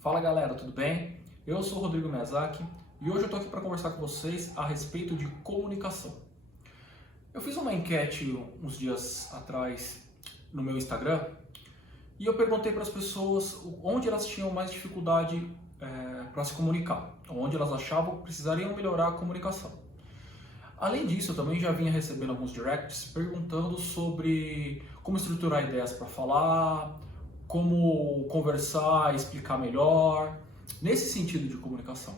Fala galera, tudo bem? Eu sou o Rodrigo Miyazaki e hoje eu tô aqui para conversar com vocês a respeito de comunicação. Eu fiz uma enquete uns dias atrás no meu Instagram e eu perguntei para as pessoas onde elas tinham mais dificuldade para se comunicar, onde elas achavam que precisariam melhorar a comunicação. Além disso, eu também já vinha recebendo alguns directs perguntando sobre como estruturar ideias para falar, como conversar, explicar melhor, nesse sentido de comunicação.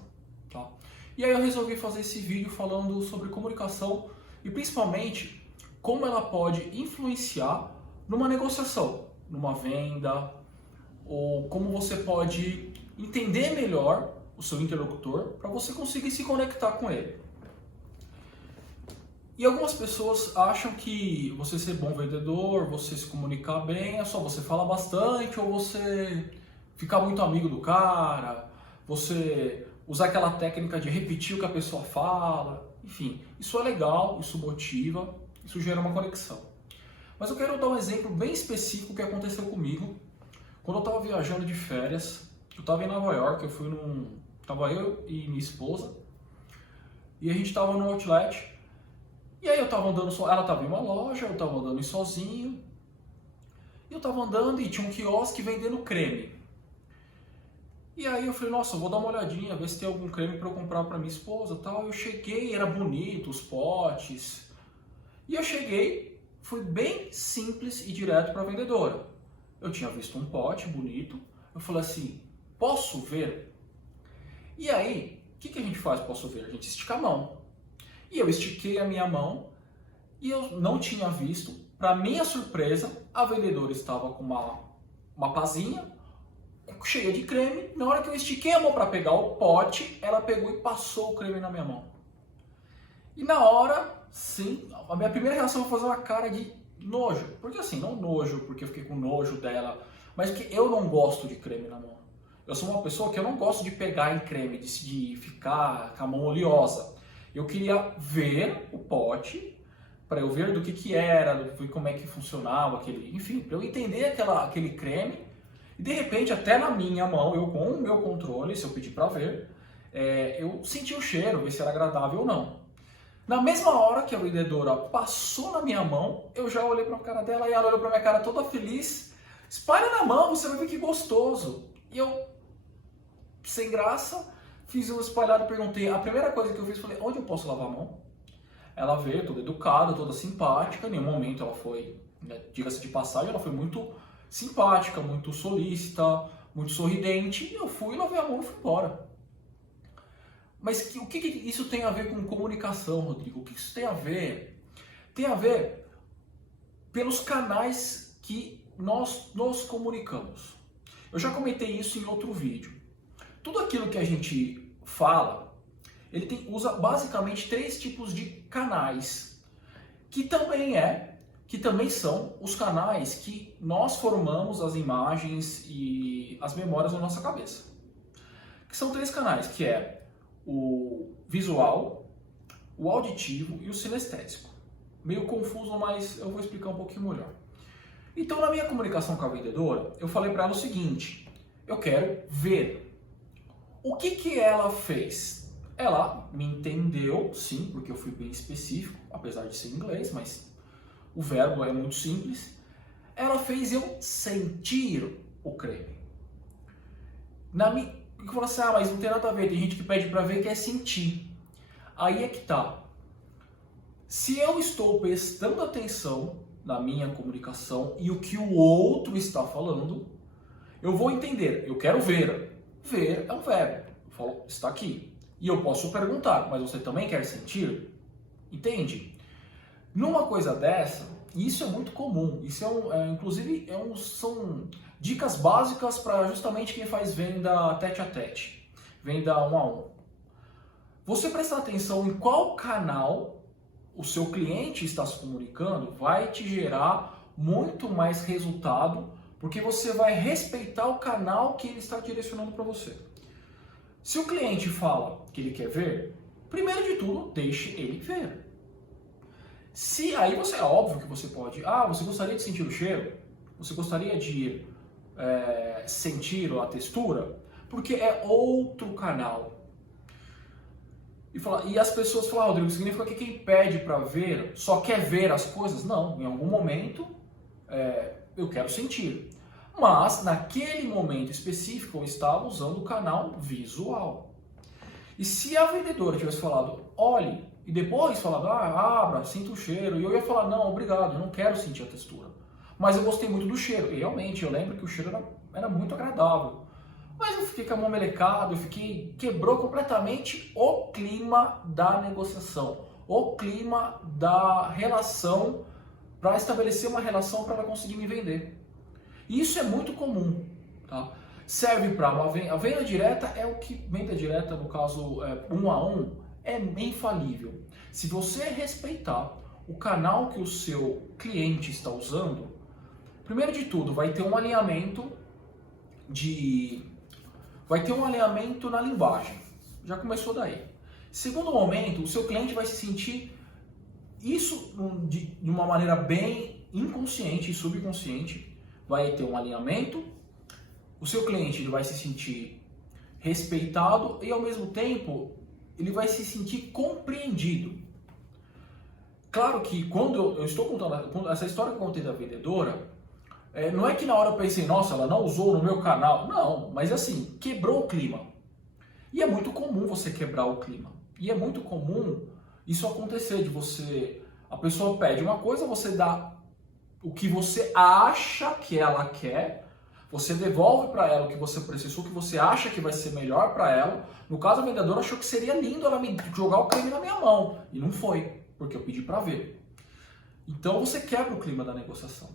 Tá? E aí eu resolvi fazer esse vídeo falando sobre comunicação e principalmente como ela pode influenciar numa negociação, numa venda, ou como você pode entender melhor o seu interlocutor para você conseguir se conectar com ele. E algumas pessoas acham que você ser bom vendedor, você se comunicar bem, é só você falar bastante ou você ficar muito amigo do cara, você usar aquela técnica de repetir o que a pessoa fala. Enfim, isso é legal, isso motiva, isso gera uma conexão. Mas eu quero dar um exemplo bem específico que aconteceu comigo quando eu estava viajando de férias. Eu estava em Nova York, estava eu e minha esposa e a gente estava no outlet. E aí eu tava andando, ela tava em uma loja, eu tava andando sozinho. E eu tava andando e tinha um quiosque vendendo creme. E aí eu falei, nossa, eu vou dar uma olhadinha, ver se tem algum creme para eu comprar para minha esposa, tal. Eu cheguei, era bonito, os potes. E eu cheguei, fui bem simples e direto para a vendedora. Eu tinha visto um pote bonito, eu falei assim, posso ver? E aí, o que a gente faz, posso ver? A gente estica a mão. E eu estiquei a minha mão e eu não tinha visto. Para minha surpresa, a vendedora estava com uma pazinha cheia de creme. Na hora que eu estiquei a mão para pegar o pote, ela pegou e passou o creme na minha mão. E na hora, sim, a minha primeira reação foi fazer uma cara de nojo. Porque assim, não nojo porque eu fiquei com nojo dela, mas porque eu não gosto de creme na mão. Eu sou uma pessoa que eu não gosto de pegar em creme, de ficar com a mão oleosa. Eu queria ver o pote, para eu ver do que era, ver como é que funcionava, enfim, para eu entender aquele creme. E de repente, até na minha mão, eu com o meu controle, se eu pedir para ver, eu senti o cheiro, ver se era agradável ou não. Na mesma hora que a vendedora passou na minha mão, eu já olhei para a cara dela e ela olhou para minha cara toda feliz. Espalha na mão, você vai ver que gostoso. E eu, sem graça, fiz um espalhado e perguntei. A primeira coisa que eu fiz, falei, onde eu posso lavar a mão? Ela veio toda educada, toda simpática. Em nenhum momento ela foi, diga-se de passagem, ela foi muito simpática, muito solícita, muito sorridente. Eu fui, lavei a mão e fui embora. Mas o que isso tem a ver com comunicação, Rodrigo? O que isso tem a ver? Tem a ver pelos canais que nós nos comunicamos. Eu já comentei isso em outro vídeo. Tudo aquilo que a gente fala, ele usa basicamente 3 tipos de canais, que também são os canais que nós formamos as imagens e as memórias na nossa cabeça. Que são 3 canais, que é o visual, o auditivo e o sinestésico. Meio confuso, mas eu vou explicar um pouquinho melhor. Então, na minha comunicação com a vendedora, eu falei para ela o seguinte, eu quero ver. O que ela fez? Ela me entendeu, sim, porque eu fui bem específico, apesar de ser inglês, mas o verbo é muito simples. Ela fez eu sentir o creme. Eu falei assim, mas não tem nada a ver, tem gente que pede para ver que é sentir. Aí é que tá. Se eu estou prestando atenção na minha comunicação e o que o outro está falando, eu vou entender, eu quero ver. Ver é um verbo. Eu falo, está aqui. E eu posso perguntar, mas você também quer sentir? Entende? Numa coisa dessa, e isso é muito comum, isso são dicas básicas para justamente quem faz venda tete a tete, venda 1 a 1. Você prestar atenção em qual canal o seu cliente está se comunicando vai te gerar muito mais resultado, porque você vai respeitar o canal que ele está direcionando para você. Se o cliente fala que ele quer ver, primeiro de tudo, deixe ele ver. Aí é óbvio que você pode, você gostaria de sentir o cheiro? Você gostaria de sentir a textura? porque é outro canal. E as pessoas falam, Rodrigo, significa que quem pede para ver só quer ver as coisas? Não, em algum momento eu quero sentir. Mas naquele momento específico eu estava usando o canal visual. E se a vendedora tivesse falado, olhe, e depois falado, abra, sinta o cheiro, e eu ia falar, não, obrigado, eu não quero sentir a textura. Mas eu gostei muito do cheiro, e realmente eu lembro que o cheiro era muito agradável. Mas eu fiquei com a mão melecada, quebrou completamente o clima da negociação, o clima da relação, para estabelecer uma relação para ela conseguir me vender. E isso é muito comum, tá? Serve para uma venda. A venda direta é o que, venda direta no caso 1 a 1, é infalível. Se você respeitar o canal que o seu cliente está usando, primeiro de tudo, vai ter um alinhamento na linguagem. Já começou daí. Segundo momento, o seu cliente vai se sentir isso de uma maneira bem inconsciente e subconsciente. Vai ter um alinhamento. O seu cliente ele vai se sentir respeitado e, ao mesmo tempo, ele vai se sentir compreendido. Claro que quando eu estou contando essa história que eu contei da vendedora, não é que na hora eu pensei, nossa, ela não usou no meu canal. Não, mas assim, quebrou o clima. E é muito comum você quebrar o clima. E é muito comum isso acontecer, a pessoa pede uma coisa, você dá o que você acha que ela quer, você devolve para ela o que você precisou, o que você acha que vai ser melhor para ela. No caso, a vendedora achou que seria lindo ela me jogar o creme na minha mão. E não foi, porque eu pedi para ver. Então você quebra o clima da negociação.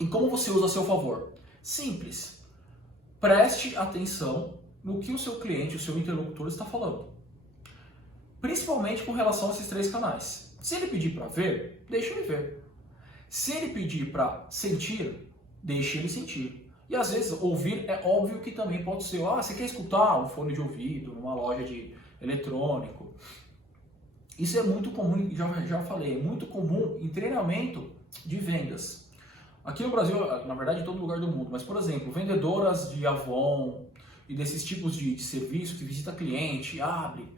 E como você usa a seu favor? Simples. Preste atenção no que o seu cliente, o seu interlocutor está falando. Principalmente com relação a esses 3 canais. Se ele pedir para ver, deixe ele ver. Se ele pedir para sentir, deixe ele sentir. E às vezes ouvir é óbvio que também pode ser, você quer escutar um fone de ouvido numa loja de eletrônico. Isso é muito comum, já falei, é muito comum em treinamento de vendas. Aqui no Brasil, na verdade em todo lugar do mundo, mas por exemplo, vendedoras de Avon e desses tipos de serviço que visita cliente, abre,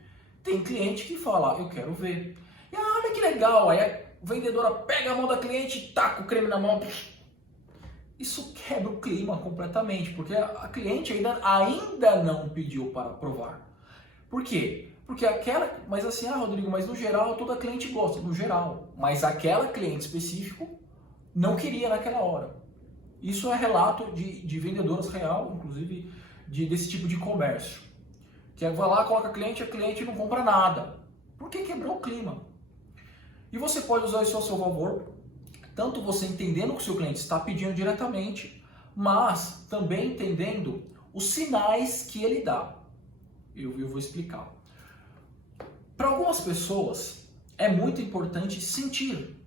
tem cliente que fala, eu quero ver. E olha que legal, aí a vendedora pega a mão da cliente e taca o creme na mão. Isso quebra o clima completamente, porque a cliente ainda não pediu para provar. Por quê? Porque mas assim, Rodrigo, mas no geral toda cliente gosta, no geral. Mas aquela cliente específico não queria naquela hora. Isso é relato de vendedoras real, inclusive desse tipo de comércio. Que vai lá, coloca a cliente não compra nada. Porque quebrou o clima. E você pode usar isso ao seu favor, tanto você entendendo o que o seu cliente está pedindo diretamente, mas também entendendo os sinais que ele dá. Eu vou explicar. Para algumas pessoas é muito importante sentir.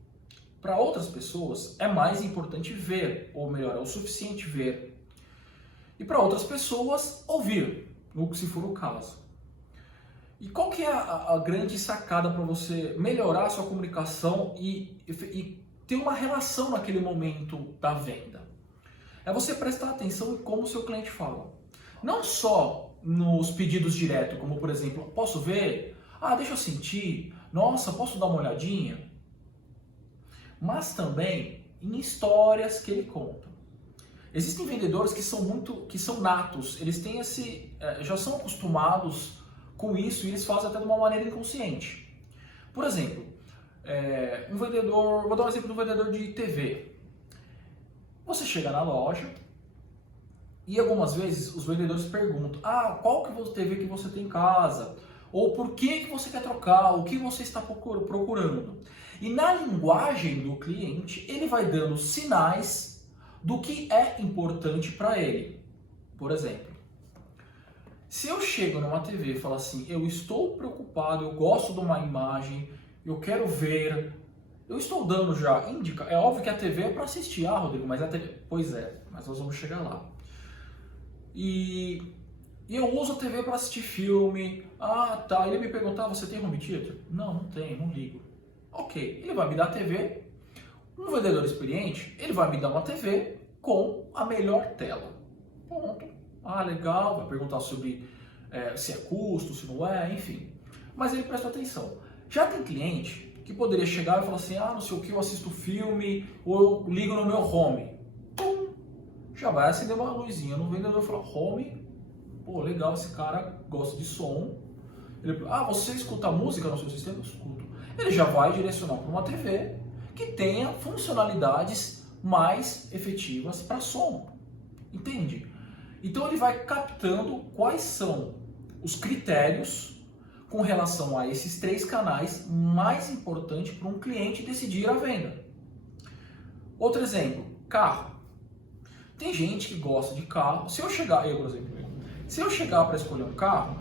Para outras pessoas é mais importante ver, ou melhor, é o suficiente ver. E para outras pessoas, ouvir, se for o caso. E qual que é a grande sacada para você melhorar a sua comunicação e ter uma relação naquele momento da venda? É você prestar atenção em como o seu cliente fala. Não só nos pedidos diretos, como por exemplo, posso ver? Deixa eu sentir. Nossa, posso dar uma olhadinha? Mas também em histórias que ele conta. Existem vendedores que são natos, eles têm já são acostumados com isso e eles fazem até de uma maneira inconsciente. Por exemplo, vou dar um exemplo de um vendedor de TV. Você chega na loja e algumas vezes os vendedores perguntam, qual que é a TV que você tem em casa? Ou por que você quer trocar? O que você está procurando? E na linguagem do cliente, ele vai dando sinais do que é importante para ele. Por exemplo, se eu chego numa TV e falo assim, eu estou preocupado, eu gosto de uma imagem, eu quero ver, eu estou dando já é óbvio que a TV é para assistir, Rodrigo, mas a TV, pois é, mas nós vamos chegar lá. E eu uso a TV para assistir filme, tá, ele me perguntar, você tem home theater? Não tenho, não ligo. Ok, ele vai me dar a TV, um vendedor experiente, ele vai me dar uma TV com a melhor tela, ponto. Ah, legal, vai perguntar sobre se é custo, se não é, enfim. Mas ele presta atenção. Já tem cliente que poderia chegar e falar assim, ah, não sei o que, eu assisto filme ou eu ligo no meu home. Pum, já vai acender uma luzinha no vendedor e falar, home, pô, legal, esse cara gosta de som. Ele, ah, você escuta música no seu sistema? Eu escuto. Ele já vai direcionar para uma TV que tenha funcionalidades mais efetivas para som. Entende? Então ele vai captando quais são os critérios com relação a esses 3 canais mais importantes para um cliente decidir a venda. Outro exemplo, carro. Tem gente que gosta de carro. Se eu chegar, por exemplo, se eu chegar para escolher um carro,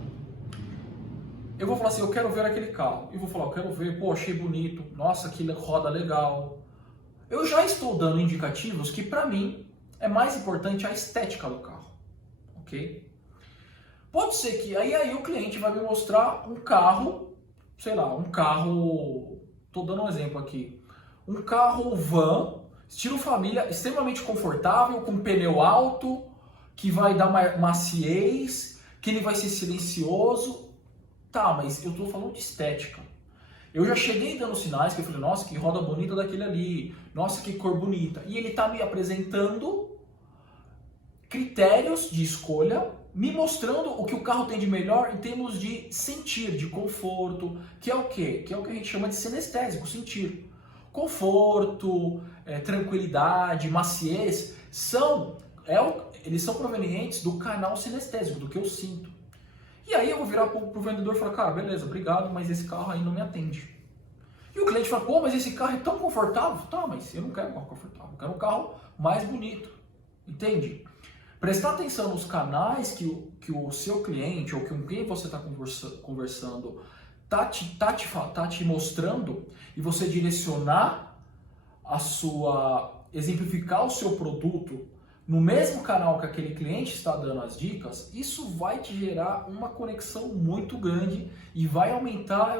eu vou falar assim, eu quero ver aquele carro. E vou falar, eu quero ver, pô, achei bonito, nossa, que roda legal. Eu já estou dando indicativos que para mim é mais importante a estética do carro, ok? Pode ser que aí o cliente vai me mostrar um carro, sei lá, um carro, tô dando um exemplo aqui, um carro van, estilo família, extremamente confortável, com pneu alto, que vai dar maciez, que ele vai ser silencioso. Tá, mas eu tô falando de estética. Eu já cheguei dando sinais que eu falei, nossa, que roda bonita daquele ali, nossa, que cor bonita. E ele tá me apresentando critérios de escolha, me mostrando o que o carro tem de melhor em termos de sentir, de conforto, que é o quê? Que é o que a gente chama de sinestésico, sentir. Conforto, tranquilidade, maciez, eles são provenientes do canal sinestésico, do que eu sinto. E aí eu vou virar pro vendedor e falar, cara, beleza, obrigado, mas esse carro aí não me atende. E o cliente fala, pô, mas esse carro é tão confortável. Tá, mas eu não quero um carro confortável, eu quero um carro mais bonito. Entende? Prestar atenção nos canais que o seu cliente ou com quem você está conversando tá te mostrando e você direcionar exemplificar o seu produto no mesmo canal que aquele cliente está dando as dicas, isso vai te gerar uma conexão muito grande e vai aumentar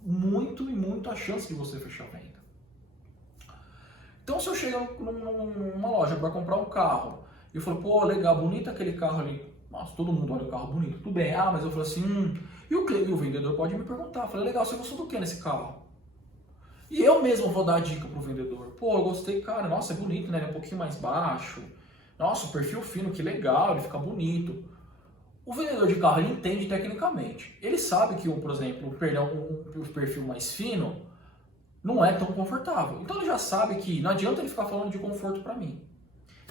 muito a chance de você fechar a venda. Então, se eu chego numa loja para comprar um carro e eu falo, pô, legal, bonito aquele carro ali, nossa, todo mundo olha o carro bonito, tudo bem, mas eu falo assim, e o vendedor pode me perguntar, eu falei, legal, você gostou do que nesse carro? E eu mesmo vou dar a dica pro vendedor, pô, eu gostei, cara, nossa, é bonito, né, ele é um pouquinho mais baixo, nossa, o perfil fino, que legal, ele fica bonito. O vendedor de carro, ele entende tecnicamente. Ele sabe que, por exemplo, um perfil mais fino não é tão confortável. Então ele já sabe que não adianta ele ficar falando de conforto para mim.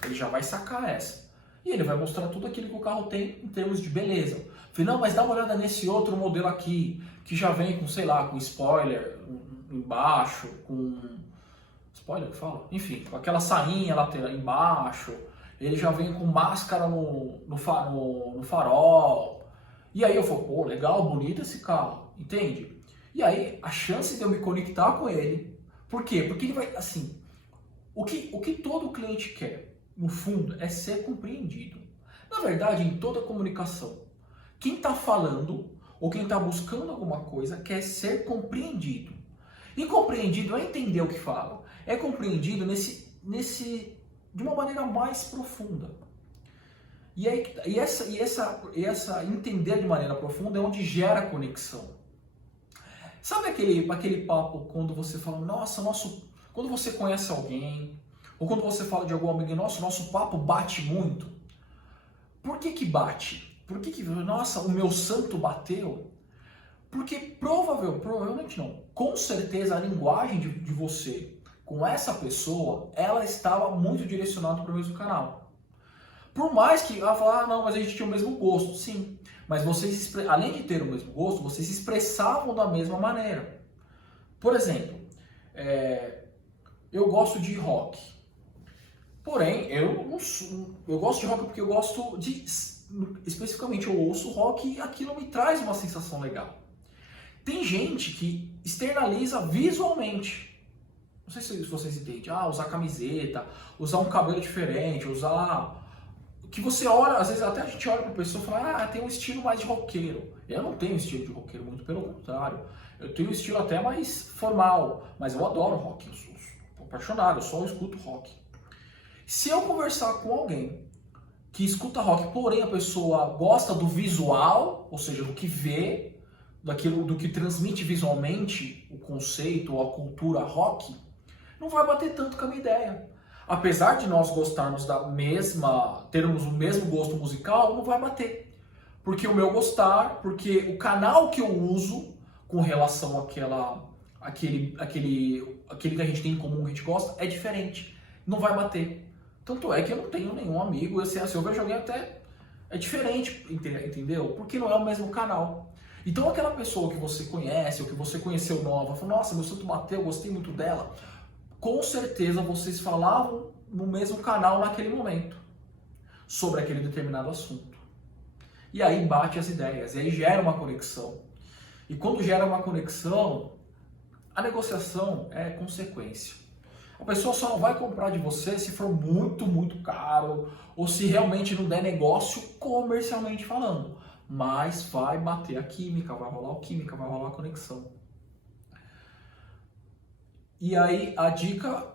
Ele já vai sacar essa. E ele vai mostrar tudo aquilo que o carro tem em termos de beleza. Falei, não, mas dá uma olhada nesse outro modelo aqui, que já vem com, sei lá, com spoiler embaixo, com... Spoiler que fala? Enfim, com aquela sainha lateral embaixo. Ele já vem com máscara no farol. E aí eu falo, pô, legal, bonito esse carro, entende? E aí a chance de eu me conectar com ele, por quê? Porque ele vai, assim, o que todo cliente quer, no fundo, é ser compreendido. Na verdade, em toda comunicação, quem está falando ou quem está buscando alguma coisa quer ser compreendido. E compreendido não é entender o que fala, é compreendido de uma maneira mais profunda. E essa entender de maneira profunda é onde gera conexão. Sabe aquele papo quando você fala, nossa, quando você conhece alguém, ou quando você fala de algum amigo, nosso papo bate muito. Por que bate? Nossa, o meu santo bateu? Porque provavelmente não, com certeza a linguagem de você com essa pessoa, ela estava muito direcionada para o mesmo canal. Por mais que ela falasse, não, mas a gente tinha o mesmo gosto. Sim, mas vocês, além de ter o mesmo gosto, vocês se expressavam da mesma maneira. Por exemplo, eu gosto de rock. Porém, eu gosto de rock porque eu gosto de... Especificamente, eu ouço rock e aquilo me traz uma sensação legal. Tem gente que externaliza visualmente. Não sei se vocês entendem. Usar camiseta, usar um cabelo diferente, usar... Que você olha, às vezes até a gente olha para a pessoa e fala, tem um estilo mais de roqueiro. Eu não tenho estilo de roqueiro, muito pelo contrário. Eu tenho um estilo até mais formal, mas eu adoro rock, eu sou apaixonado, eu só escuto rock. Se eu conversar com alguém que escuta rock, porém a pessoa gosta do visual, ou seja, do que vê, do que transmite visualmente o conceito ou a cultura rock, não vai bater tanto com a minha ideia. Apesar de nós gostarmos termos o mesmo gosto musical, não vai bater. Porque o meu gostar, porque o canal que eu uso com relação àquele que a gente tem em comum, que a gente gosta, é diferente. Não vai bater. Tanto é que eu não tenho nenhum amigo, assim, eu vejo alguém até é diferente, entendeu? Porque não é o mesmo canal. Então aquela pessoa que você conhece, ou que você conheceu nova, falou, nossa, meu santo bateu, gostei muito dela, com certeza vocês falavam no mesmo canal naquele momento, sobre aquele determinado assunto. E aí bate as ideias, e aí gera uma conexão. E quando gera uma conexão, a negociação é consequência. A pessoa só não vai comprar de você se for muito, muito caro, ou se realmente não der negócio comercialmente falando. Mas vai bater a química, vai rolar a química, vai rolar a conexão. E aí a dica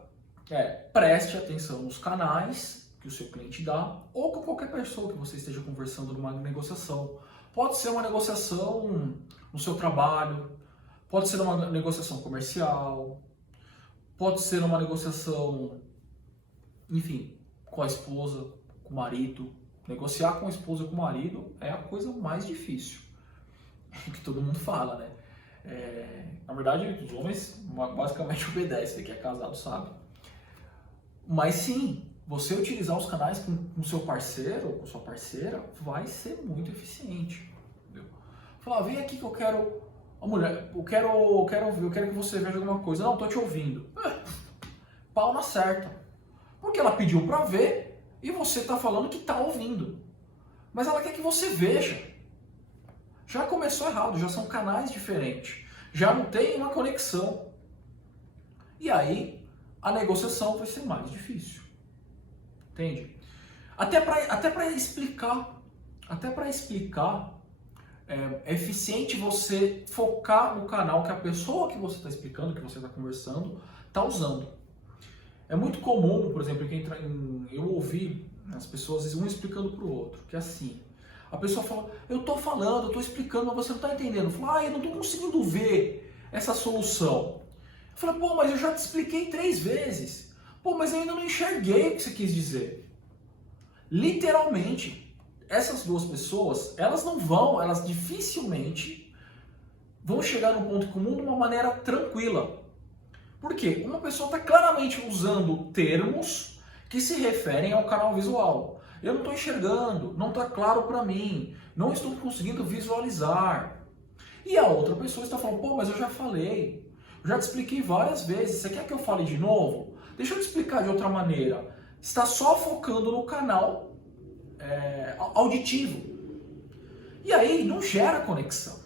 é, preste atenção nos canais que o seu cliente dá, ou com qualquer pessoa que você esteja conversando numa negociação. Pode ser uma negociação no seu trabalho, pode ser uma negociação comercial, pode ser uma negociação, enfim, com a esposa, com o marido. Negociar com a esposa e com o marido é a coisa mais difícil, que todo mundo fala, né? Na verdade, os homens basicamente obedecem, que é casado, sabe? Mas sim, você utilizar os canais com o seu parceiro, com sua parceira, vai ser muito eficiente. Entendeu? Falar, vem aqui que eu quero... A mulher, eu quero que você veja alguma coisa. Não, tô te ouvindo. Pau na certa. Porque ela pediu pra ver e você tá falando que tá ouvindo. Mas ela quer que você veja. Já começou errado, já são canais diferentes. Já não tem uma conexão. E aí, a negociação vai ser mais difícil. Entende? Até para explicar, é eficiente você focar no canal que a pessoa que você está explicando, que você está conversando, está usando. É muito comum, por exemplo, eu ouvi as pessoas um explicando para o outro, que é assim, a pessoa fala, eu estou falando, eu estou explicando, mas você não está entendendo. Fala, eu não estou conseguindo ver essa solução. Eu falo, pô, mas eu já te expliquei 3 vezes. Pô, mas eu ainda não enxerguei o que você quis dizer. Literalmente, essas duas pessoas, elas dificilmente vão chegar no ponto comum de uma maneira tranquila. Por quê? Uma pessoa está claramente usando termos que se referem ao canal visual. Eu não estou enxergando, não está claro para mim, não estou conseguindo visualizar. E a outra pessoa está falando, pô, mas eu já falei, eu já te expliquei várias vezes, você quer que eu fale de novo? Deixa eu te explicar de outra maneira. Está só focando no canal auditivo. E aí não gera conexão.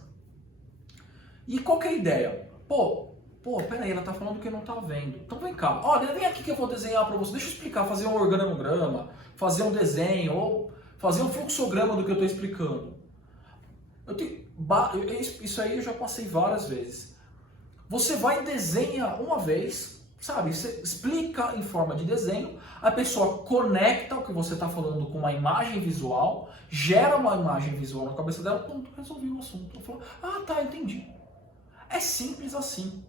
E qual que é a ideia? Pô, peraí, ela tá falando que não tá vendo. Então vem cá, olha, vem aqui que eu vou desenhar para você. Deixa eu explicar, fazer um organograma, fazer um desenho, ou fazer um fluxograma do que eu tô explicando. Isso aí eu já passei várias vezes. Você vai e desenha uma vez, sabe? Você explica em forma de desenho, a pessoa conecta o que você está falando com uma imagem visual, gera uma imagem visual na cabeça dela, pronto, resolvi o assunto. Ela falou, tá, entendi. É simples assim.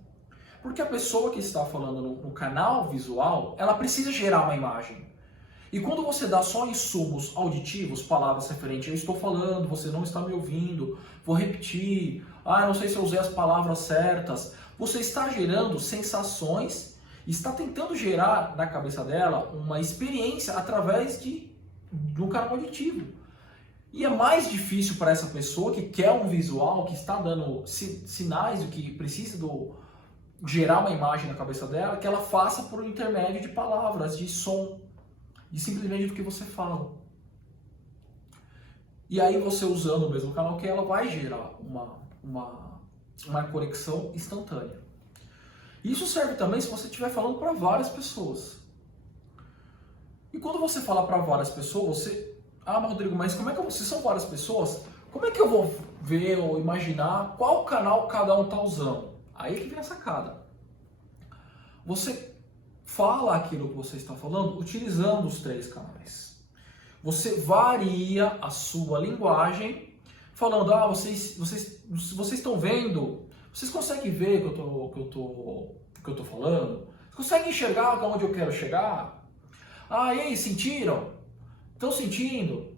Porque a pessoa que está falando no canal visual, ela precisa gerar uma imagem. E quando você dá só insumos auditivos, palavras referentes, eu estou falando, você não está me ouvindo, vou repetir, não sei se eu usei as palavras certas, você está gerando sensações, está tentando gerar na cabeça dela uma experiência através do canal auditivo. E é mais difícil para essa pessoa que quer um visual, que está dando sinais do que precisa gerar uma imagem na cabeça dela, que ela faça por intermédio de palavras, de som, e simplesmente do que você fala. E aí você usando o mesmo canal que ela vai gerar uma conexão instantânea. Isso serve também se você estiver falando para várias pessoas. E quando você fala para várias pessoas, mas Rodrigo, mas como é que se são várias pessoas, como é que eu vou ver ou imaginar qual canal cada um está usando? Aí que vem a sacada. Você fala aquilo que você está falando utilizando os 3 canais. Você varia a sua linguagem, falando, vocês estão vendo, vocês conseguem ver o que eu tô falando? Vocês conseguem enxergar onde eu quero chegar? E aí, sentiram? Estão sentindo?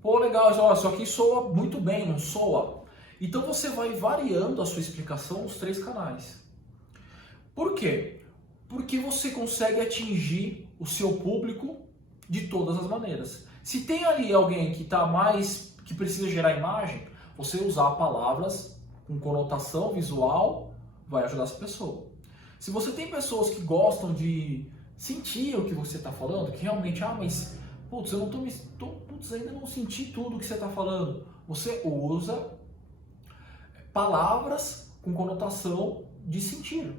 Pô, legal, isso aqui soa muito bem, não soa? Então você vai variando a sua explicação nos 3 canais. Por quê? Porque você consegue atingir o seu público de todas as maneiras. Se tem ali alguém que precisa gerar imagem, você usar palavras com conotação visual vai ajudar essa pessoa. Se você tem pessoas que gostam de sentir o que você está falando, que realmente, mas putz, eu não ainda não senti tudo o que você está falando. Você usa palavras com conotação de sentir.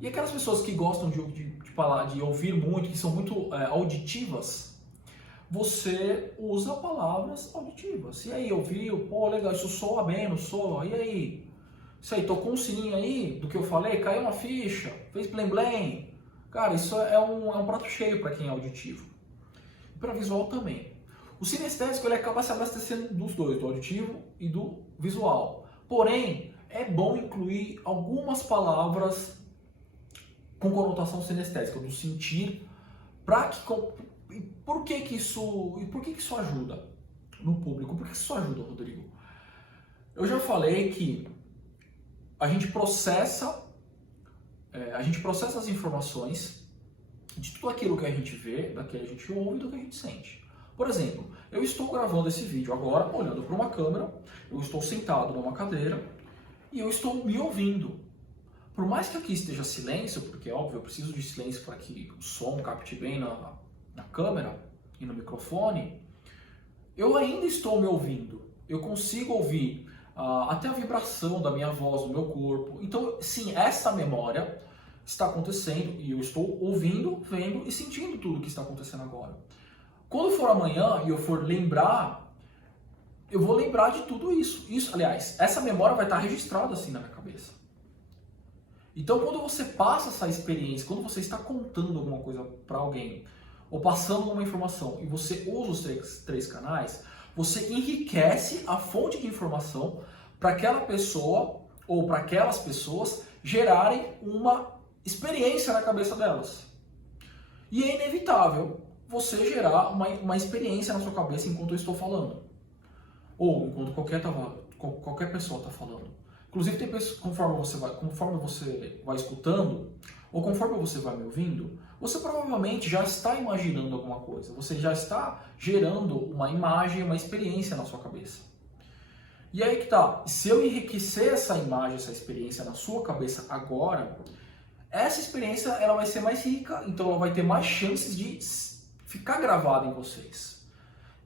E aquelas pessoas que gostam de ouvir muito, que são muito auditivas, você usa palavras auditivas. E aí, ouviu? Pô, legal, isso soa bem, não soa? E aí? Isso aí, tocou um sininho aí do que eu falei? Caiu uma ficha? Fez blém-blém? Cara, isso é um prato cheio para quem é auditivo. E para visual também. O sinestésico ele acaba se abastecendo dos dois, do auditivo e do visual. Porém, é bom incluir algumas palavras com conotação sinestésica, do sentir, por que isso ajuda no público? Por que isso ajuda, Rodrigo? Eu já falei que a gente processa as informações de tudo aquilo que a gente vê, daquilo que a gente ouve e do que a gente sente. Por exemplo, eu estou gravando esse vídeo agora, olhando para uma câmera, eu estou sentado numa cadeira e eu estou me ouvindo. Por mais que aqui esteja silêncio, porque óbvio, eu preciso de silêncio para que o som capte bem na câmera e no microfone, eu ainda estou me ouvindo. Eu consigo ouvir até a vibração da minha voz, do meu corpo. Então, sim, essa memória está acontecendo e eu estou ouvindo, vendo e sentindo tudo que está acontecendo agora. Quando for amanhã e eu for lembrar, eu vou lembrar de tudo isso. Aliás, essa memória vai estar registrada assim na minha cabeça. Então, quando você passa essa experiência, quando você está contando alguma coisa para alguém, ou passando uma informação, e você usa os três canais, você enriquece a fonte de informação para aquela pessoa, ou para aquelas pessoas, gerarem uma experiência na cabeça delas. E é inevitável você gerar uma experiência na sua cabeça enquanto eu estou falando. Ou enquanto qualquer pessoa está falando. Inclusive, tem pessoas, conforme você vai escutando, ou conforme você vai me ouvindo, você provavelmente já está imaginando alguma coisa. Você já está gerando uma imagem, uma experiência na sua cabeça. E aí que tá. Se eu enriquecer essa imagem, essa experiência na sua cabeça agora, essa experiência ela vai ser mais rica, então ela vai ter mais chances de ficar gravada em vocês.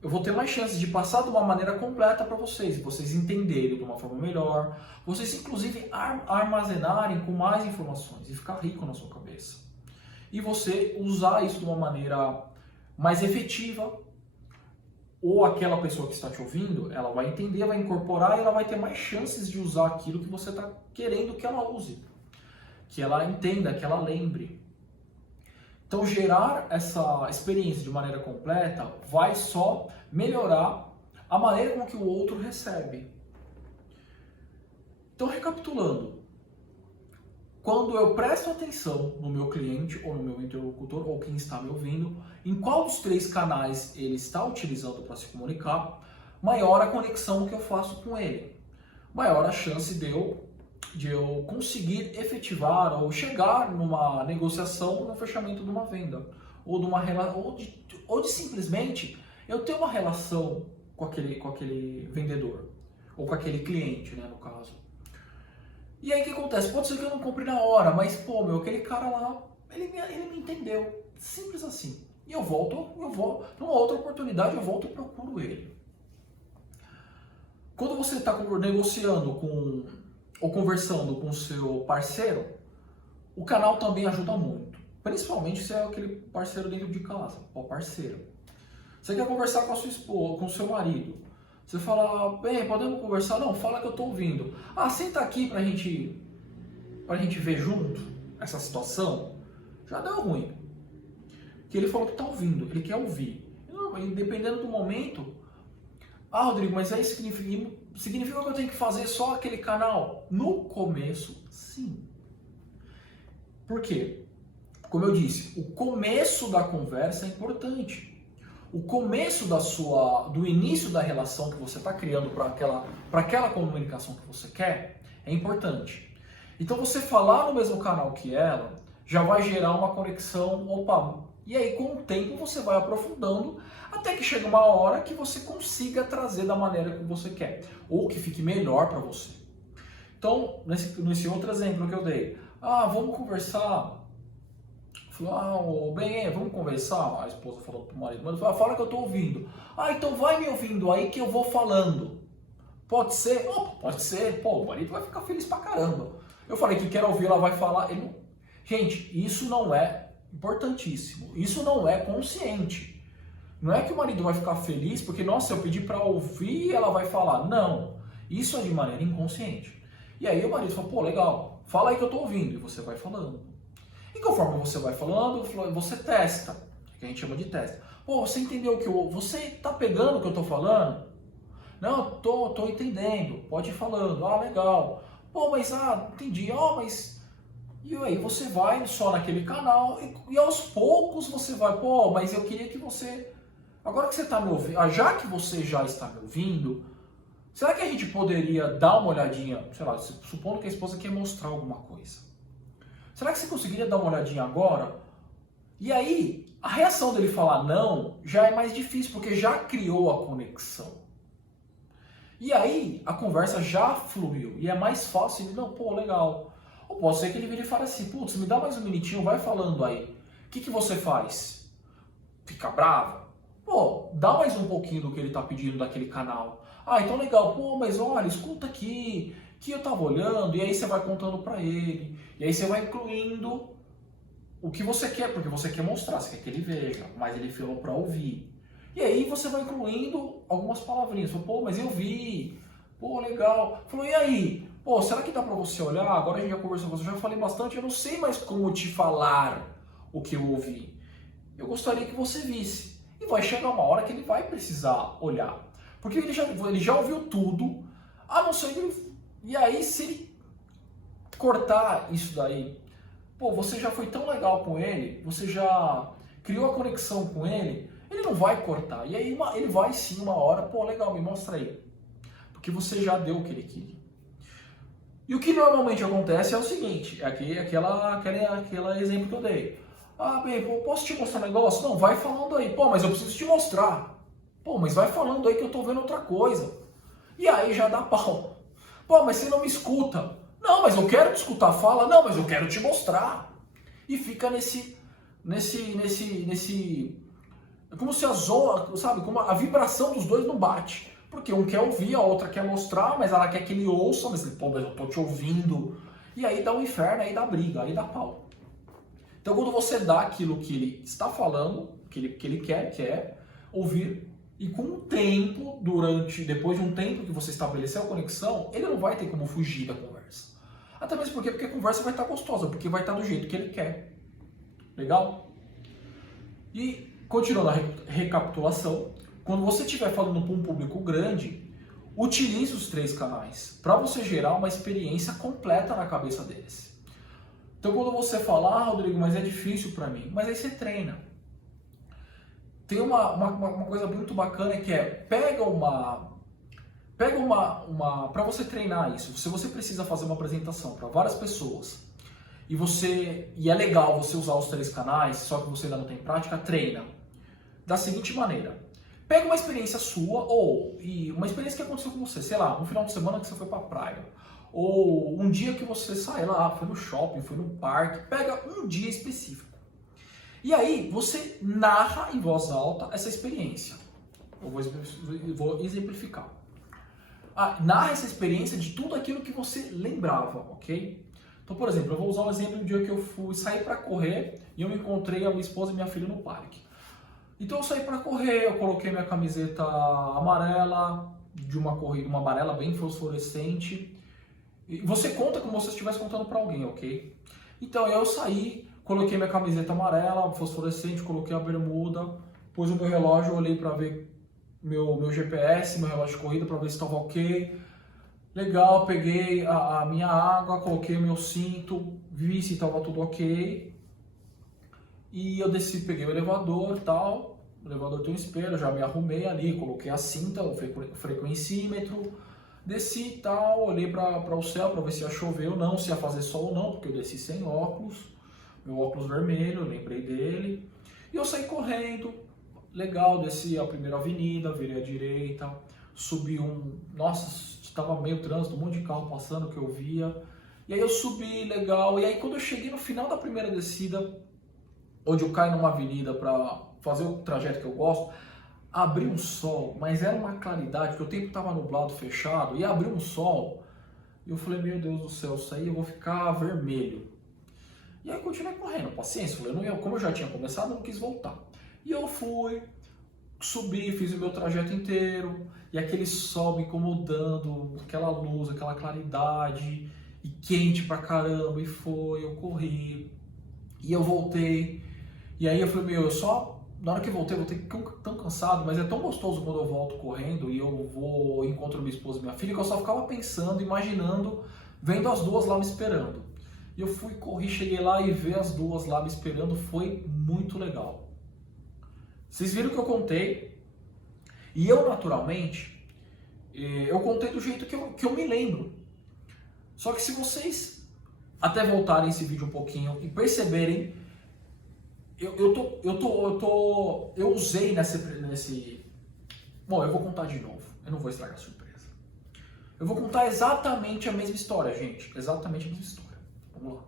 Eu vou ter mais chances de passar de uma maneira completa para vocês entenderem de uma forma melhor, vocês inclusive armazenarem com mais informações e ficar rico na sua cabeça. E você usar isso de uma maneira mais efetiva, ou aquela pessoa que está te ouvindo, ela vai entender, vai incorporar e ela vai ter mais chances de usar aquilo que você está querendo que ela use, que ela entenda, que ela lembre. Então, gerar essa experiência de maneira completa vai só melhorar a maneira com que o outro recebe. Então, recapitulando, quando eu presto atenção no meu cliente ou no meu interlocutor ou quem está me ouvindo, em qual dos 3 canais ele está utilizando para se comunicar, maior a conexão que eu faço com ele, maior a chance de eu conseguir efetivar ou chegar numa negociação, no fechamento de uma venda, ou de simplesmente eu ter uma relação com aquele vendedor, ou com aquele cliente, né, no caso. E aí o que acontece? Pode ser que eu não compre na hora, mas aquele cara lá, ele me entendeu, simples assim. E eu vou, numa outra oportunidade eu volto e procuro ele. Quando você está negociando ou conversando com o seu parceiro, o canal também ajuda muito. Principalmente se é aquele parceiro dentro de casa, ou parceiro. Você quer conversar com a sua esposa, com o seu marido. Você fala, bem, podemos conversar? Não, fala que eu estou ouvindo. Senta aqui pra gente ver junto essa situação. Já deu ruim. Que ele falou que está ouvindo, ele quer ouvir. dependendo do momento. Ah, Rodrigo, mas aí significa que eu tenho que fazer só aquele canal? No começo, sim. Por quê? Como eu disse, o começo da conversa é importante. O começo do início da relação que você está criando para aquela comunicação que você quer é importante. Então você falar no mesmo canal que ela já vai gerar uma conexão, opa, e aí com o tempo você vai aprofundando até que chega uma hora que você consiga trazer da maneira que você quer, ou que fique melhor para você. Então, nesse outro exemplo que eu dei, vamos conversar. Falou, bem, vamos conversar. A esposa falou pro marido, mas fala que eu tô ouvindo. Então vai me ouvindo aí que eu vou falando. Pode ser? Pode ser. Pô, o marido vai ficar feliz pra caramba. Eu falei que quero ouvir, ela vai falar. Gente, isso não é importantíssimo. Isso não é consciente. Não é que o marido vai ficar feliz porque, nossa, eu pedi pra ouvir e ela vai falar. Não. Isso é de maneira inconsciente. E aí o marido fala, pô, legal, fala aí que eu tô ouvindo. E você vai falando. E conforme você vai falando, você testa, que a gente chama de teste. Pô, você entendeu você tá pegando o que eu tô falando? Não, tô entendendo, pode ir falando. Legal. Pô, mas, entendi. Mas... E aí você vai só naquele canal e aos poucos você vai, pô, mas eu queria que você... Agora que você tá me ouvindo, já que você já está me ouvindo, será que a gente poderia dar uma olhadinha, sei lá, supondo que a esposa quer mostrar alguma coisa. Será que você conseguiria dar uma olhadinha agora? E aí, a reação dele falar não já é mais difícil, porque já criou a conexão. E aí, a conversa já fluiu. E é mais fácil ele, não, pô, legal. Ou pode ser que ele vire e fale assim, putz, me dá mais um minutinho, vai falando aí. O que você faz? Fica bravo? Pô, dá mais um pouquinho do que ele tá pedindo daquele canal. Então legal, pô, mas olha, escuta aqui, que eu tava olhando, e aí você vai contando pra ele. E aí você vai incluindo o que você quer, porque você quer mostrar, você quer que ele veja, mas ele falou para ouvir. E aí você vai incluindo algumas palavrinhas. Pô, mas eu vi. Pô, legal. Falou, e aí? Pô, será que dá para você olhar? Agora a gente já conversou com você, já falei bastante, eu não sei mais como te falar o que eu ouvi. Eu gostaria que você visse. E vai chegar uma hora que ele vai precisar olhar. Porque ele já ouviu tudo, a não ser que ele... E aí, se ele cortar isso daí, pô, você já foi tão legal com ele, você já criou a conexão com ele, ele não vai cortar. E aí ele vai sim uma hora, pô, legal, me mostra aí. Porque você já deu o que ele queria. E o que normalmente acontece é o seguinte, aquele exemplo que eu dei. Bem, pô, posso te mostrar um negócio? Não, vai falando aí. Pô, mas eu preciso te mostrar. Pô, mas vai falando aí que eu tô vendo outra coisa. E aí já dá pau. Pô, mas você não me escuta. Não, mas eu quero te escutar, fala. Não, mas eu quero te mostrar. E fica nesse é como se sabe, como a vibração dos dois não bate. Porque um quer ouvir, a outra quer mostrar, mas ela quer que ele ouça, mas ele, pô, mas eu tô te ouvindo. E aí dá um inferno, aí dá briga, aí dá pau. Então quando você dá aquilo que ele está falando, que ele quer ouvir, e com o tempo, depois de um tempo que você estabeleceu a conexão, ele não vai ter como fugir da conversa. Até mesmo porque a conversa vai estar gostosa, porque vai estar do jeito que ele quer. Legal? E, continuando a recapitulação, quando você estiver falando para um público grande, utilize os 3 canais para você gerar uma experiência completa na cabeça deles. Então, quando você fala, Rodrigo, mas é difícil para mim, mas aí você treina. Tem uma coisa muito bacana que é, pega uma para você treinar isso, se você precisa fazer uma apresentação para várias pessoas, e é legal você usar os 3 canais, só que você ainda não tem prática, treina. Da seguinte maneira, pega uma experiência sua, e uma experiência que aconteceu com você, sei lá, um final de semana que você foi pra praia, ou um dia que você saiu lá, foi no shopping, foi no parque, pega um dia específico. E aí você narra em voz alta essa experiência. Eu vou exemplificar. Narra essa experiência de tudo aquilo que você lembrava, ok? Então, por exemplo, eu vou usar um exemplo do dia que eu fui sair para correr e eu encontrei a minha esposa e minha filha no parque. Então eu saí para correr, eu coloquei minha camiseta amarela, de uma corrida, uma amarela bem fosforescente. E você conta como se você estivesse contando para alguém, ok? Então eu saí, coloquei minha camiseta amarela, fosforescente, coloquei a bermuda pus o meu relógio, olhei para ver meu GPS, meu relógio de corrida para ver se estava ok. Legal, peguei a minha água, coloquei meu cinto, vi se estava tudo ok. E eu desci, peguei o elevador e tal. O elevador tem um espelho, já me arrumei ali, coloquei a cinta, o frequencímetro. Desci e tal, olhei para o céu para ver se ia chover ou não, se ia fazer sol ou não, porque eu desci sem óculos. Meu óculos vermelho, eu lembrei dele. E eu saí correndo, legal, desci a primeira avenida, virei à direita, subi nossa, estava meio trânsito, um monte de carro passando que eu via. E aí eu subi, legal, e aí quando eu cheguei no final da primeira descida, onde eu caio numa avenida para fazer o trajeto que eu gosto, abriu um sol, mas era uma claridade, porque o tempo estava nublado, fechado, e abriu um sol, e eu falei, meu Deus do céu, isso aí eu vou ficar vermelho. E aí eu continuei correndo, paciência, falei, não ia, como eu já tinha começado, eu não quis voltar. E eu fui, subi, fiz o meu trajeto inteiro, e aquele sol me incomodando, aquela luz, aquela claridade, e quente pra caramba, e foi, eu corri, e eu voltei, e aí eu falei, meu, na hora que eu voltei tão cansado, mas é tão gostoso quando eu volto correndo, e eu vou, encontro minha esposa e minha filha, que eu só ficava pensando, imaginando, vendo as duas lá me esperando. E eu fui, corri, cheguei lá e ver as duas lá me esperando, foi muito legal. Vocês viram que eu contei, e eu naturalmente, eu contei do jeito que eu me lembro. Só que se vocês até voltarem esse vídeo um pouquinho e perceberem, eu usei nesse... Bom, eu vou contar de novo, eu não vou estragar a surpresa. Eu vou contar exatamente a mesma história, gente, exatamente a mesma história. Vamos lá.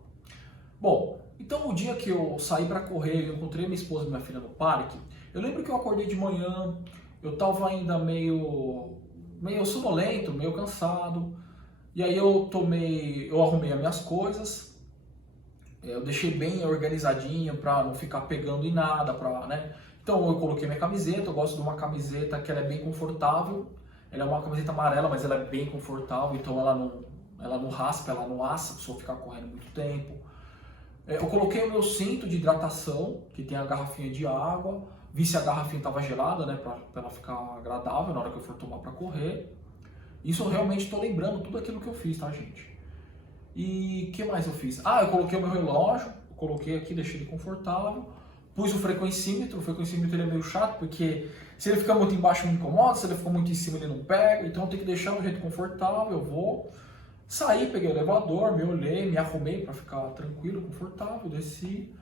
Bom, então o dia que eu saí para correr, eu encontrei minha esposa e minha filha no parque, eu lembro que eu acordei de manhã, eu tava ainda meio sonolento, meio cansado, e aí eu arrumei as minhas coisas, eu deixei bem organizadinho para não ficar pegando em nada, né? Então eu coloquei minha camiseta, eu gosto de uma camiseta que ela é bem confortável, ela é uma camiseta amarela, mas ela é bem confortável, então ela não raspa, ela não assa, a pessoa ficar correndo muito tempo. Eu coloquei o meu cinto de hidratação, que tem a garrafinha de água, vi se a garrafinha estava gelada, né, para ela ficar agradável na hora que eu for tomar para correr. Isso eu realmente estou lembrando tudo aquilo que eu fiz, tá, gente? E o que mais eu fiz? Eu coloquei o meu relógio, coloquei aqui, deixei ele confortável, pus o frequencímetro ele é meio chato, porque se ele ficar muito embaixo me incomoda, se ele ficar muito em cima ele não pega, então eu tenho que deixar do jeito confortável, eu vou... Saí, peguei o elevador, me olhei, me arrumei para ficar tranquilo, confortável, desci.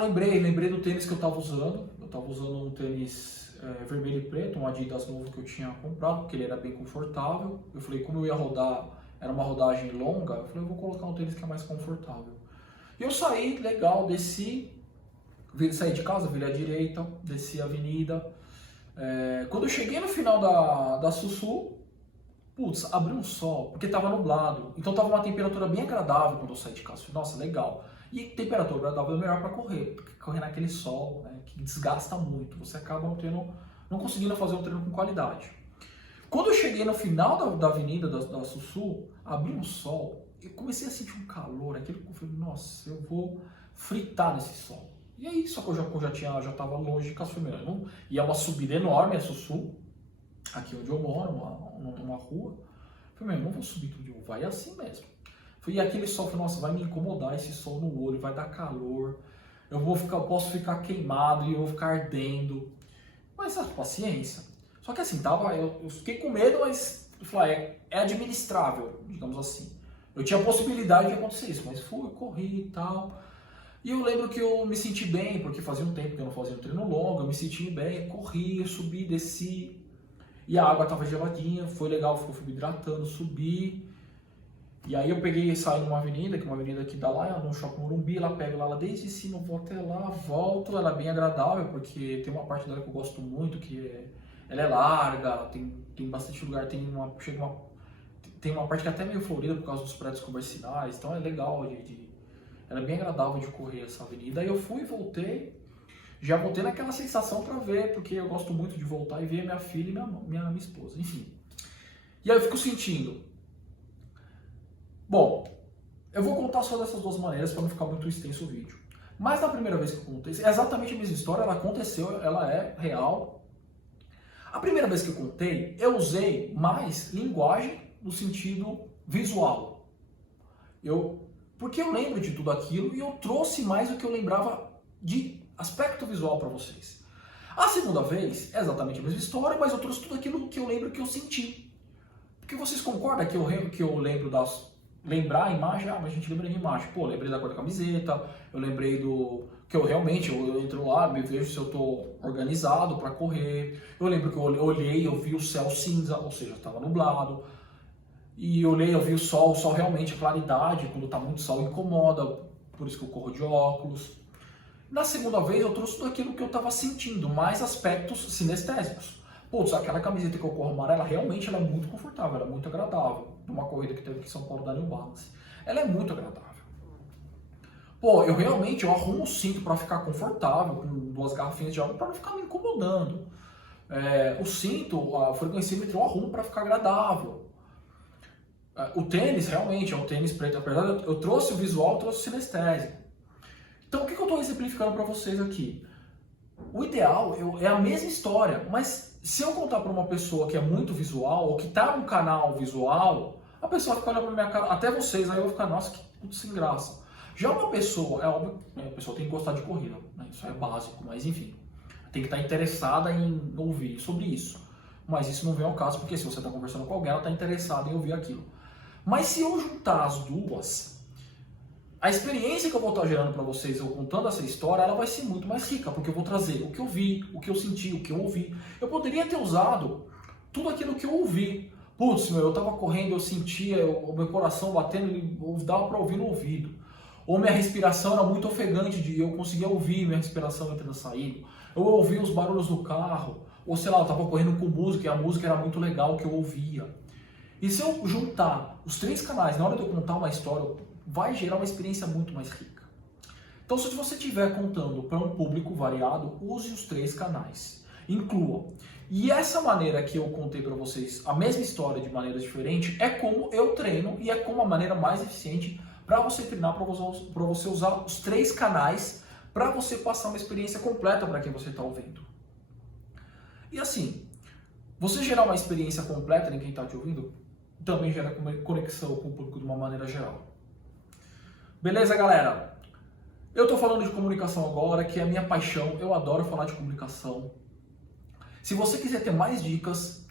Lembrei do tênis que eu estava usando. Eu estava usando um tênis vermelho e preto, um Adidas novo que eu tinha comprado, porque ele era bem confortável. Eu falei, como eu ia rodar, era uma rodagem longa, eu falei, eu vou colocar um tênis que é mais confortável. E eu saí, legal, desci, saí de casa, virei à direita, desci a avenida. Quando eu cheguei no final da Sussu, putz, abriu um sol, porque estava nublado. Então estava uma temperatura bem agradável quando eu saí de casa. Nossa, legal. E temperatura agradável é melhor para correr, porque correr naquele sol, né, que desgasta muito. Você acaba não conseguindo fazer um treino com qualidade. Quando eu cheguei no final da avenida da Sussu, abriu um sol, eu comecei a sentir um calor, aquele que eu falei, nossa, eu vou fritar nesse sol. E aí, só que eu já estava longe de Cachoeira. E é uma subida enorme a Sussu, aqui onde eu moro, numa rua. Falei, não vou subir tudo de novo, vai assim mesmo. E aquele sol, falei, nossa, vai me incomodar esse sol no olho, vai dar calor, posso ficar queimado e eu vou ficar ardendo. Mas paciência. Só que assim, eu fiquei com medo, mas eu falei, é administrável, digamos assim. Eu tinha a possibilidade de acontecer isso, mas fui, corri e tal. E eu lembro que eu me senti bem, porque fazia um tempo que eu não fazia um treino longo, eu me senti bem, corri, subi, desci. E a água estava geladinha, foi legal, fui me hidratando, subi. E aí eu peguei e saí numa avenida, que é uma avenida que dá lá no Shopping Morumbi, lá pego ela desde cima, vou até lá, volto, ela é bem agradável, porque tem uma parte dela que eu gosto muito, ela é larga, tem bastante lugar, tem uma parte que é até meio florida por causa dos prédios comerciais, então é legal, ela é bem agradável de correr essa avenida. Aí eu fui e voltei. Já voltei naquela sensação para ver, porque eu gosto muito de voltar e ver minha filha e minha esposa, enfim. E aí eu fico sentindo. Bom, eu vou contar só dessas duas maneiras para não ficar muito extenso o vídeo. Mas na primeira vez que eu contei, é exatamente a mesma história, ela aconteceu, ela é real. A primeira vez que eu contei, eu usei mais linguagem no sentido visual. Porque eu lembro de tudo aquilo e eu trouxe mais do que eu lembrava de aspecto visual para vocês. A segunda vez, é exatamente a mesma história, mas eu trouxe tudo aquilo que eu lembro que eu senti. Porque vocês concordam que eu lembro das... Lembrar a imagem, mas a gente lembra de imagem. Pô, eu lembrei da cor da camiseta, eu lembrei do... Que eu realmente, eu entro lá, me vejo se eu tô organizado para correr. Eu lembro que eu olhei, eu vi o céu cinza, ou seja, estava nublado. E eu olhei, eu vi o sol realmente, a claridade, quando tá muito sol incomoda, por isso que eu corro de óculos. Na segunda vez eu trouxe tudo aquilo que eu estava sentindo, mais aspectos sinestésicos. Putz, aquela camiseta que eu corro amarela, realmente ela é muito confortável, ela é muito agradável. Numa corrida que teve aqui em São Paulo da New Balance. Ela é muito agradável. Pô, eu arrumo o cinto para ficar confortável, com 2 garrafinhas de água, para não ficar me incomodando. O cinto, a frequencímetro, eu arrumo para ficar agradável. O tênis, realmente, é um tênis preto. Apesar de eu trouxe o visual, eu trouxe o sinestésico. Então, o que eu estou exemplificando para vocês aqui? O ideal é a mesma história, mas se eu contar para uma pessoa que é muito visual, ou que está num canal visual, a pessoa fica olhando para minha cara, até vocês, aí eu vou ficar, nossa, que puto sem graça. Já uma pessoa, é óbvio, a pessoa tem que gostar de corrida, né? Isso é básico, mas enfim, tem que estar interessada em ouvir sobre isso. Mas isso não vem ao caso, porque se você está conversando com alguém, ela está interessada em ouvir aquilo. Mas se eu juntar as duas, a experiência que eu vou estar gerando para vocês, eu contando essa história, ela vai ser muito mais rica, porque eu vou trazer o que eu vi, o que eu senti, o que eu ouvi. Eu poderia ter usado tudo aquilo que eu ouvi. Putz, eu estava correndo, eu sentia o meu coração batendo, dava para ouvir no ouvido. Ou minha respiração era muito ofegante, eu conseguia ouvir minha respiração entrando e saindo. Eu ouvia os barulhos do carro. Ou sei lá, eu estava correndo com música e a música era muito legal que eu ouvia. E se eu juntar os 3 canais na hora de eu contar uma história, vai gerar uma experiência muito mais rica. Então, se você estiver contando para um público variado, use os 3 canais. Inclua. E essa maneira que eu contei para vocês, a mesma história de maneira diferente, é como eu treino e é como a maneira mais eficiente para você treinar, para você usar os 3 canais para você passar uma experiência completa para quem você está ouvindo. E assim, você gerar uma experiência completa em quem está te ouvindo, também gera conexão com o público de uma maneira geral. Beleza, galera? Eu estou falando de comunicação agora, que é a minha paixão. Eu adoro falar de comunicação. Se você quiser ter mais dicas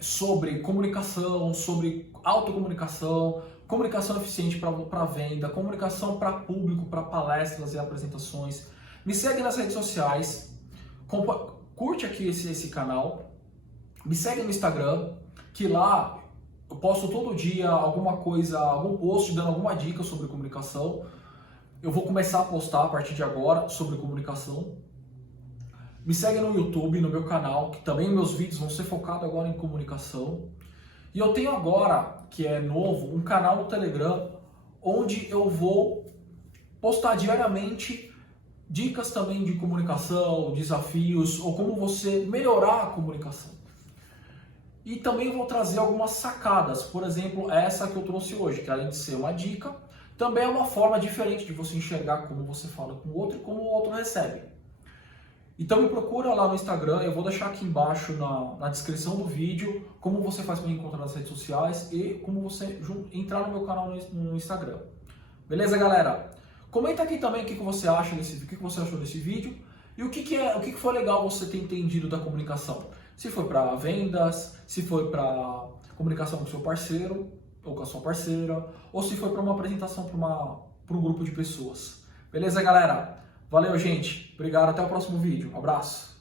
sobre comunicação, sobre autocomunicação, comunicação eficiente para venda, comunicação para público, para palestras e apresentações, me segue nas redes sociais, curte aqui esse canal, me segue no Instagram, que lá eu posto todo dia alguma coisa, algum post dando alguma dica sobre comunicação. Eu vou começar a postar a partir de agora sobre comunicação. Me segue no YouTube, no meu canal, que também meus vídeos vão ser focados agora em comunicação. E eu tenho agora, que é novo, um canal no Telegram, onde eu vou postar diariamente dicas também de comunicação, desafios, ou como você melhorar a comunicação. E também vou trazer algumas sacadas, por exemplo, essa que eu trouxe hoje, que além de ser uma dica, também é uma forma diferente de você enxergar como você fala com o outro e como o outro recebe. Então me procura lá no Instagram, eu vou deixar aqui embaixo na descrição do vídeo como você faz para me encontrar nas redes sociais e como você entrar no meu canal no Instagram. Beleza, galera? Comenta aqui também o que você acha o que você achou desse vídeo e o que foi legal você ter entendido da comunicação. Se foi para vendas, se foi para comunicação com o seu parceiro ou com a sua parceira, ou se foi para uma apresentação para um grupo de pessoas. Beleza, galera? Valeu, gente. Obrigado. Até o próximo vídeo. Um abraço.